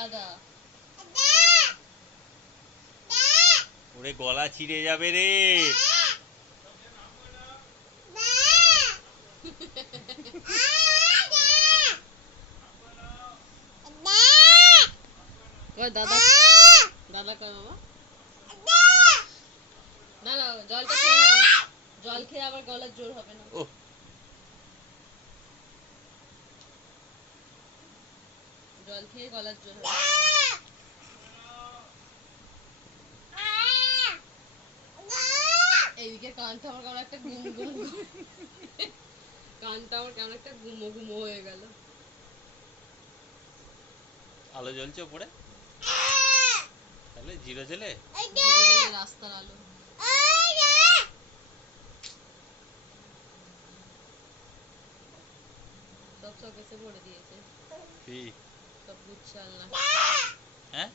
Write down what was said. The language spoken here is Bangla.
দাদা ওরে গলা চিড়ে যাবে রে দাদা জল খেয়ে আবার গলার জোর হবে না জল খেয়ে গলার জোর হবে এইদিকে কানটা আমার কেমন একটা গুম গুম কান্ত আমার কেমন একটা গুমো গুমো হয়ে গেল আলো জ্বলছে উপরে তাহলে জিরো জেলে রাস্তার আলো সব সব এসে পড়ে দিয়েছে কি হ্যাঁ